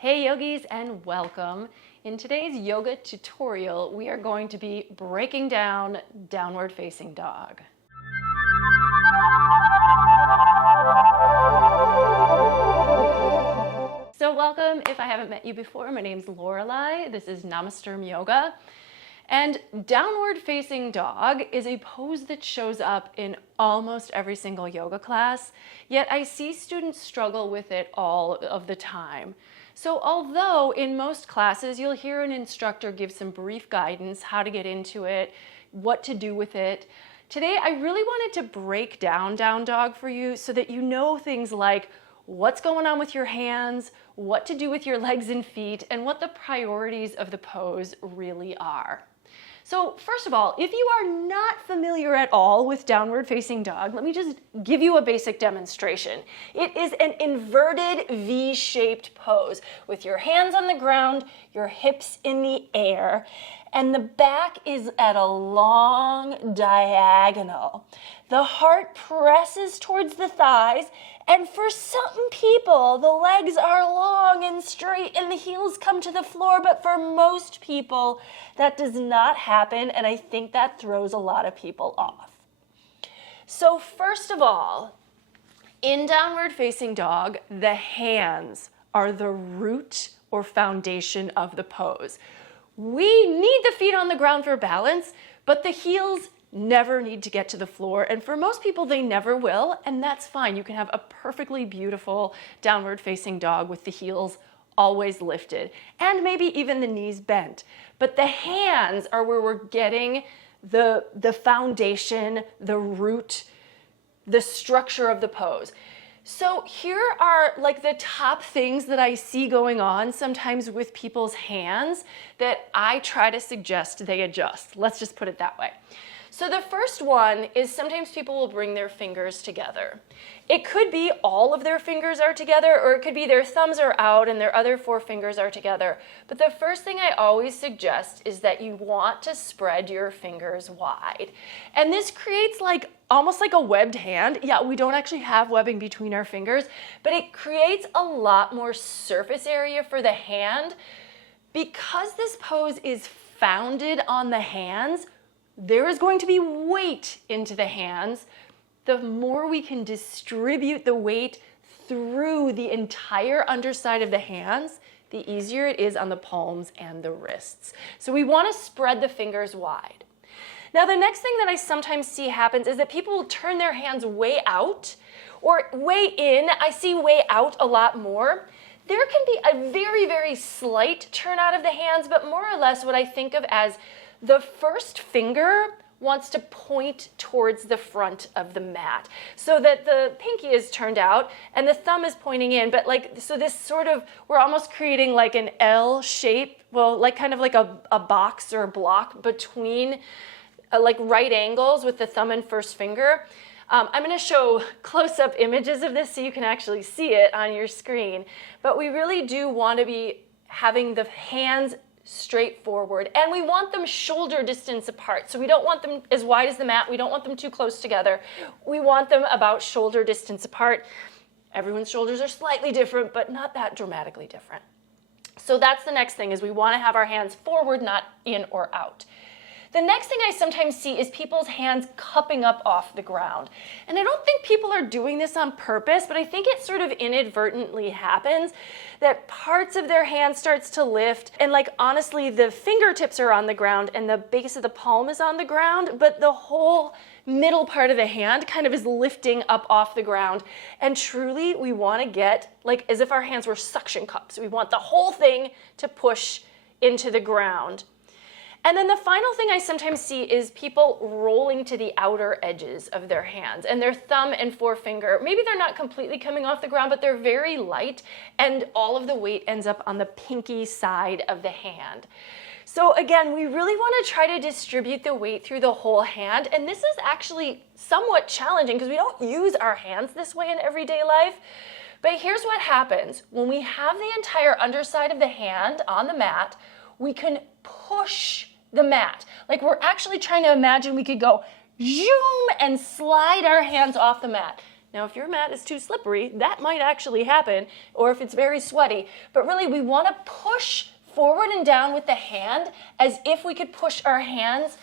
Hey yogis, and welcome. In today's yoga tutorial, we are going to be breaking down downward facing dog. So welcome. If I haven't met you before, my name's Lorelei. This is Namasturm Yoga. And downward facing dog is a pose that shows up in almost every single yoga class, yet I see students struggle with it all of the time. So although in most classes you'll hear an instructor give some brief guidance, how to get into it, what to do with it, today I really wanted to break down down dog for you so that you know things like what's going on with your hands, what to do with your legs and feet, and what the priorities of the pose really are. So first of all, if you are not familiar at all with downward facing dog, let me just give you a basic demonstration. It is an inverted V-shaped pose with your hands on the ground, your hips in the air, and the back is at a long diagonal. The heart presses towards the thighs, and for some people, the legs are long and straight and the heels come to the floor, but for most people, that does not happen, and I think that throws a lot of people off. So first of all, in downward facing dog, the hands are the root or foundation of the pose. We need the feet on the ground for balance, but the heels never need to get to the floor, and for most people they never will, and that's fine. You can have a perfectly beautiful downward facing dog with the heels always lifted and maybe even the knees bent, but the hands are where we're getting the foundation, the root, the structure of the pose. So here are like the top things that I see going on sometimes with people's hands that I try to suggest they adjust. Let's just put it that way. So the first one is sometimes people will bring their fingers together. It could be all of their fingers are together, or it could be their thumbs are out and their other four fingers are together. But the first thing I always suggest is that you want to spread your fingers wide. And this creates like almost like a webbed hand. Yeah, we don't actually have webbing between our fingers, but it creates a lot more surface area for the hand. Because this pose is founded on the hands, there is going to be weight into the hands. The more we can distribute the weight through the entire underside of the hands, the easier it is on the palms and the wrists. So we want to spread the fingers wide. Now, the next thing that I sometimes see happens is that people will turn their hands way out or way in. I see way out a lot more. There can be a very, very slight turn out of the hands, but more or less what I think of as the first finger wants to point towards the front of the mat so that the pinky is turned out and the thumb is pointing in, but like, so this sort of, we're almost creating like an L shape, well, like kind of like a box or a block between like right angles with the thumb and first finger. I'm going to show close-up images of this so you can actually see it on your screen, but we really do want to be having the hands straight forward, and we want them shoulder distance apart. So we don't want them as wide as the mat. We don't want them too close together. We want them about shoulder distance apart. Everyone's shoulders are slightly different, but not that dramatically different. So that's the next thing, is we want to have our hands forward, not in or out. The next thing I sometimes see is people's hands cupping up off the ground. And I don't think people are doing this on purpose, but I think it sort of inadvertently happens that parts of their hand starts to lift, and like honestly the fingertips are on the ground and the base of the palm is on the ground, but the whole middle part of the hand kind of is lifting up off the ground. And truly we want to get like as if our hands were suction cups. We want the whole thing to push into the ground. And then the final thing I sometimes see is people rolling to the outer edges of their hands, and their thumb and forefinger, maybe they're not completely coming off the ground, but they're very light, and all of the weight ends up on the pinky side of the hand. So again, we really want to try to distribute the weight through the whole hand, and this is actually somewhat challenging because we don't use our hands this way in everyday life. But here's what happens. When we have the entire underside of the hand on the mat, we can push the mat. Like we're actually trying to imagine we could go zoom and slide our hands off the mat. Now, if your mat is too slippery, that might actually happen, or if it's very sweaty. But really, we want to push forward and down with the hand as if we could push our hands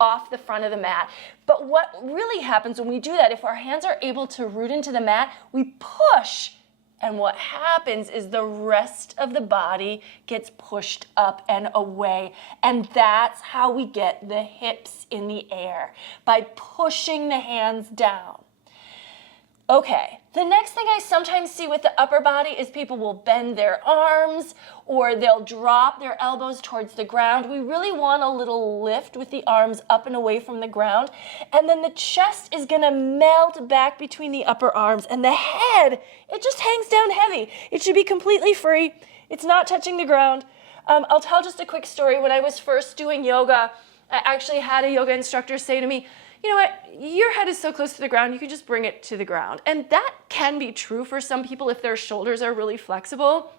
off the front of the mat. But what really happens when we do that, if our hands are able to root into the mat, we push. And what happens is the rest of the body gets pushed up and away. And that's how we get the hips in the air, by pushing the hands down. Okay, the next thing I sometimes see with the upper body is people will bend their arms or they'll drop their elbows towards the ground. We really want a little lift with the arms up and away from the ground. And then the chest is gonna melt back between the upper arms, and the head, it just hangs down heavy. It should be completely free. It's not touching the ground. I'll tell just a quick story. When I was first doing yoga, I actually had a yoga instructor say to me, you know what, your head is so close to the ground, you can just bring it to the ground. And that can be true for some people if their shoulders are really flexible.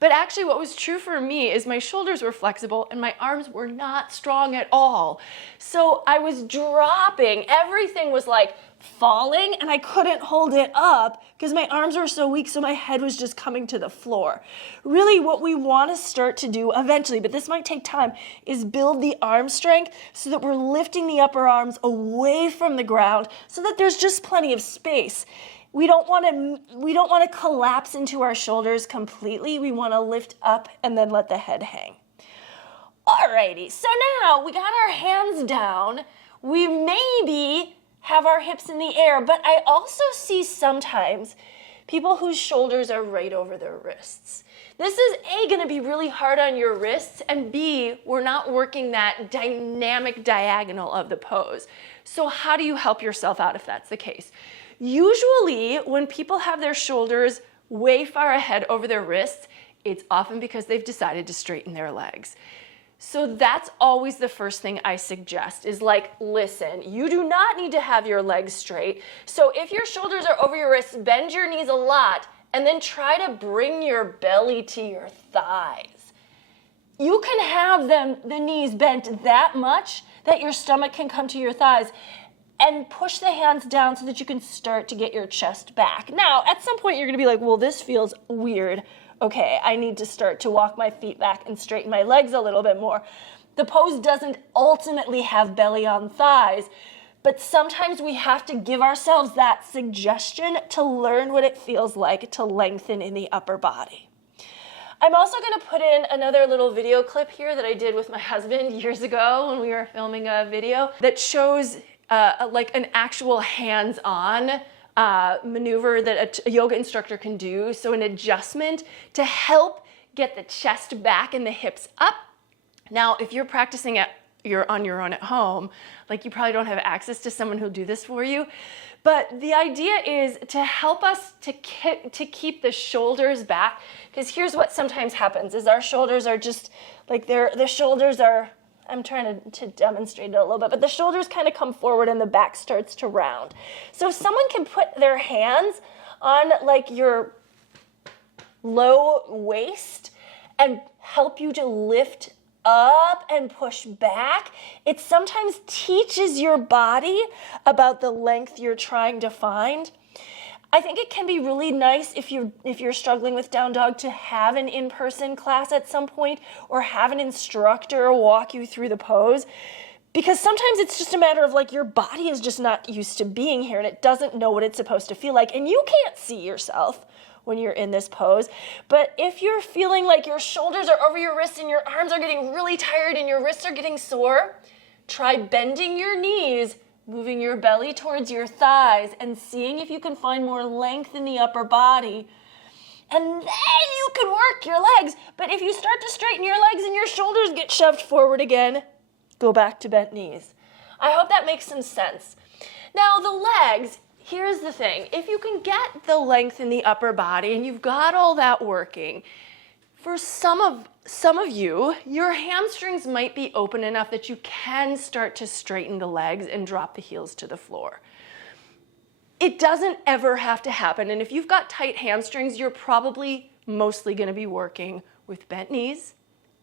But actually what was true for me is my shoulders were flexible and my arms were not strong at all. So I was dropping, everything was like falling, and I couldn't hold it up because my arms were so weak, so my head was just coming to the floor. Really what we want to start to do eventually, but this might take time, is build the arm strength so that we're lifting the upper arms away from the ground so that there's just plenty of space. We don't want to collapse into our shoulders completely. We want to lift up and then let the head hang. Alrighty, so now we got our hands down. We maybe have our hips in the air, but I also see sometimes people whose shoulders are right over their wrists. This is A, gonna be really hard on your wrists, and B, we're not working that dynamic diagonal of the pose. So how do you help yourself out if that's the case? Usually, when people have their shoulders way far ahead over their wrists, it's often because they've decided to straighten their legs. So that's always the first thing I suggest is like, listen, you do not need to have your legs straight. So if your shoulders are over your wrists, bend your knees a lot and then try to bring your belly to your thighs. You can have the knees bent that much that your stomach can come to your thighs, and push the hands down so that you can start to get your chest back. Now, at some point you're gonna be like, well, this feels weird. Okay, I need to start to walk my feet back and straighten my legs a little bit more. The pose doesn't ultimately have belly on thighs, but sometimes we have to give ourselves that suggestion to learn what it feels like to lengthen in the upper body. I'm also gonna put in another little video clip here that I did with my husband years ago when we were filming a video that shows like an actual hands-on maneuver that a yoga instructor can do. So an adjustment to help get the chest back and the hips up. Now, if you're practicing on your own at home, like you probably don't have access to someone who'll do this for you. But the idea is to help us to keep the shoulders back, because here's what sometimes happens is our shoulders are just like the shoulders are, I'm trying to demonstrate it a little bit, but the shoulders kind of come forward and the back starts to round. So if someone can put their hands on like your low waist and help you to lift up and push back, it sometimes teaches your body about the length you're trying to find. I think it can be really nice if you're struggling with down dog to have an in-person class at some point or have an instructor walk you through the pose, because sometimes it's just a matter of like your body is just not used to being here and it doesn't know what it's supposed to feel like, and you can't see yourself when you're in this pose. But if you're feeling like your shoulders are over your wrists and your arms are getting really tired and your wrists are getting sore, try bending your knees, moving your belly towards your thighs, and seeing if you can find more length in the upper body. And then you can work your legs. But if you start to straighten your legs and your shoulders get shoved forward again, go back to bent knees. I hope that makes some sense. Now the legs, here's the thing. If you can get the length in the upper body and you've got all that working, for some of you, your hamstrings might be open enough that you can start to straighten the legs and drop the heels to the floor. It doesn't ever have to happen, and if you've got tight hamstrings, you're probably mostly going to be working with bent knees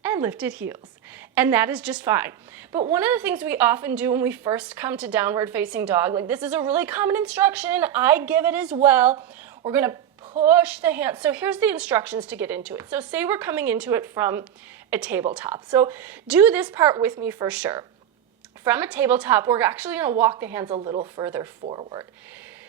and lifted heels. And that is just fine. But one of the things we often do when we first come to downward facing dog, like this is a really common instruction, I give it as well. We're gonna push the hands. So here's the instructions to get into it. So say we're coming into it from a tabletop. So do this part with me for sure. From a tabletop, we're actually gonna walk the hands a little further forward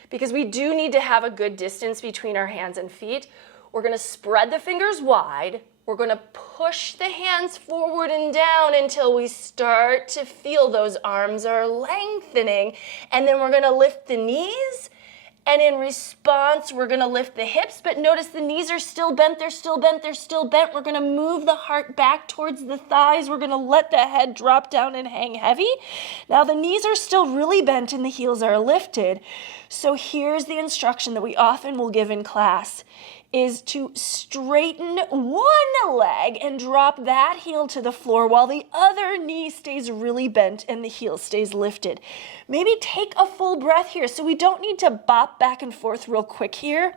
because we do need to have a good distance between our hands and feet. We're gonna spread the fingers wide. We're gonna push the hands forward and down until we start to feel those arms are lengthening. And then we're gonna lift the knees. And in response, we're gonna lift the hips, but notice the knees are still bent, they're still bent, they're still bent. We're gonna move the heart back towards the thighs. We're gonna let the head drop down and hang heavy. Now the knees are still really bent and the heels are lifted. So here's the instruction that we often will give in class, is to straighten one leg and drop that heel to the floor while the other knee stays really bent and the heel stays lifted. Maybe take a full breath here. So we don't need to bop back and forth real quick here.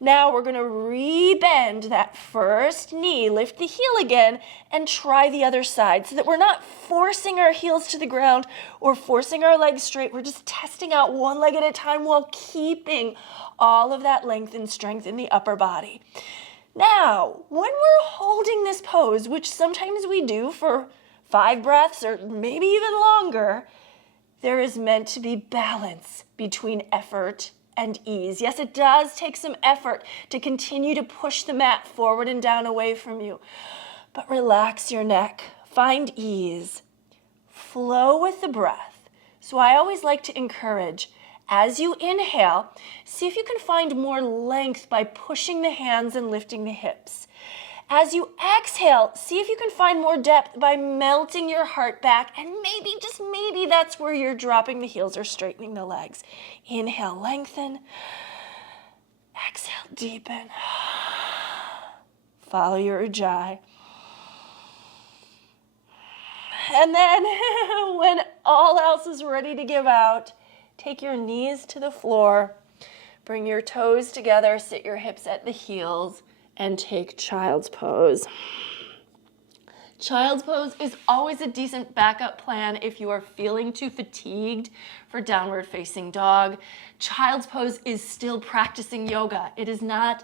Now we're gonna re-bend that first knee, lift the heel again, and try the other side so that we're not forcing our heels to the ground or forcing our legs straight. We're just testing out one leg at a time while keeping all of that length and strength in the upper body. Now, when we're holding this pose, which sometimes we do for 5 breaths or maybe even longer, there is meant to be balance between effort and ease. Yes, it does take some effort to continue to push the mat forward and down away from you, but relax your neck, find ease, flow with the breath. So I always like to encourage, as you inhale, see if you can find more length by pushing the hands and lifting the hips. As you exhale, see if you can find more depth by melting your heart back, and maybe, just maybe, that's where you're dropping the heels or straightening the legs. Inhale, lengthen. Exhale, deepen. Follow your ujjayi. And then when all else is ready to give out, take your knees to the floor, bring your toes together, sit your hips at the heels, and take child's pose. Child's pose is always a decent backup plan if you are feeling too fatigued for downward facing dog. Child's pose is still practicing yoga. It is not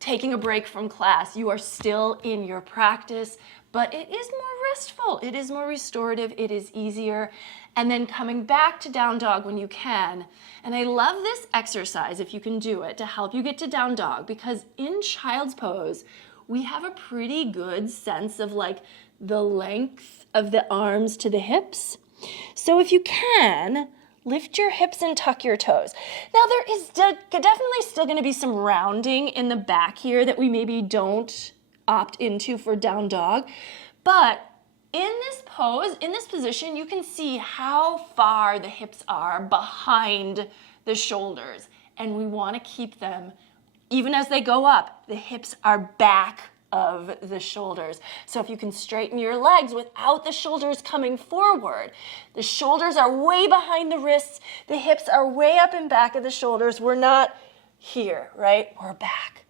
taking a break from class. You are still in your practice, but it is more restful. It is more restorative. It is easier. And then coming back to down dog when you can. And I love this exercise, if you can do it, to help you get to down dog, because in child's pose, we have a pretty good sense of like the length of the arms to the hips. So if you can, lift your hips and tuck your toes. Now there is definitely still going to be some rounding in the back here that we maybe don't opt into for down dog, but in this pose, in this position, you can see how far the hips are behind the shoulders, and we want to keep them, even as they go up, the hips are back of the shoulders. So if you can straighten your legs without the shoulders coming forward, the shoulders are way behind the wrists, the hips are way up and back of the shoulders. We're not here, right? We're back.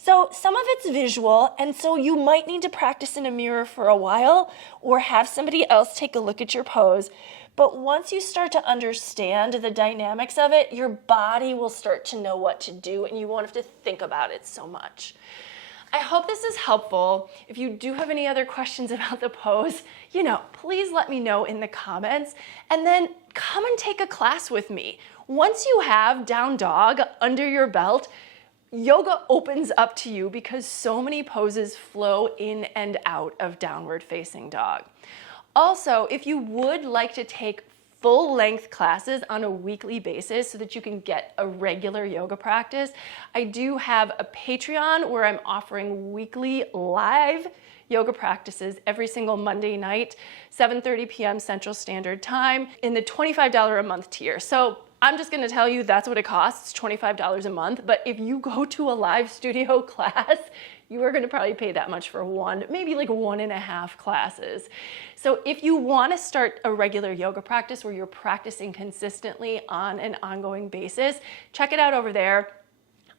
So some of it's visual, and so you might need to practice in a mirror for a while or have somebody else take a look at your pose. But once you start to understand the dynamics of it, your body will start to know what to do, and you won't have to think about it so much. I hope this is helpful. If you do have any other questions about the pose, please let me know in the comments, and then come and take a class with me. Once you have down dog under your belt, yoga opens up to you because so many poses flow in and out of downward facing dog. Also, if you would like to take full-length classes on a weekly basis so that you can get a regular yoga practice, I do have a Patreon where I'm offering weekly live yoga practices every single Monday night, 7:30 p.m. Central Standard Time, in the $25 a month tier. So I'm just gonna tell you that's what it costs, $25 a month. But if you go to a live studio class, you are gonna probably pay that much for one, maybe like 1.5 classes. So if you wanna start a regular yoga practice where you're practicing consistently on an ongoing basis, check it out over there.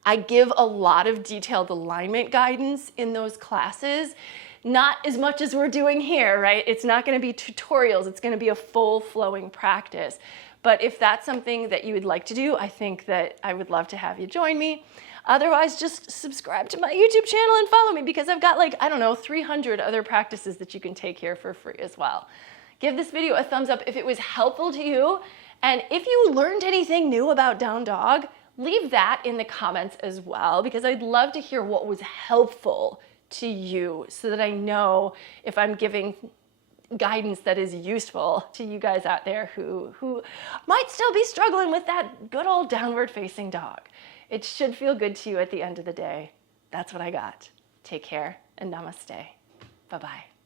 I give a lot of detailed alignment guidance in those classes not as much as we're doing here, right? It's not going to be tutorials. It's going to be a full flowing practice. But if that's something that you would like to do, I think that I would love to have you join me. Otherwise, just subscribe to my YouTube channel and follow me, because I've got like, I don't know, 300 other practices that you can take here for free as well. Give this video a thumbs up if it was helpful to you. And if you learned anything new about down dog, leave that in the comments as well, because I'd love to hear what was helpful to you so that I know if I'm giving guidance that is useful to you guys out there who might still be struggling with that good old downward facing dog. It should feel good to you at the end of the day. That's what I got. Take care and namaste. Bye-bye.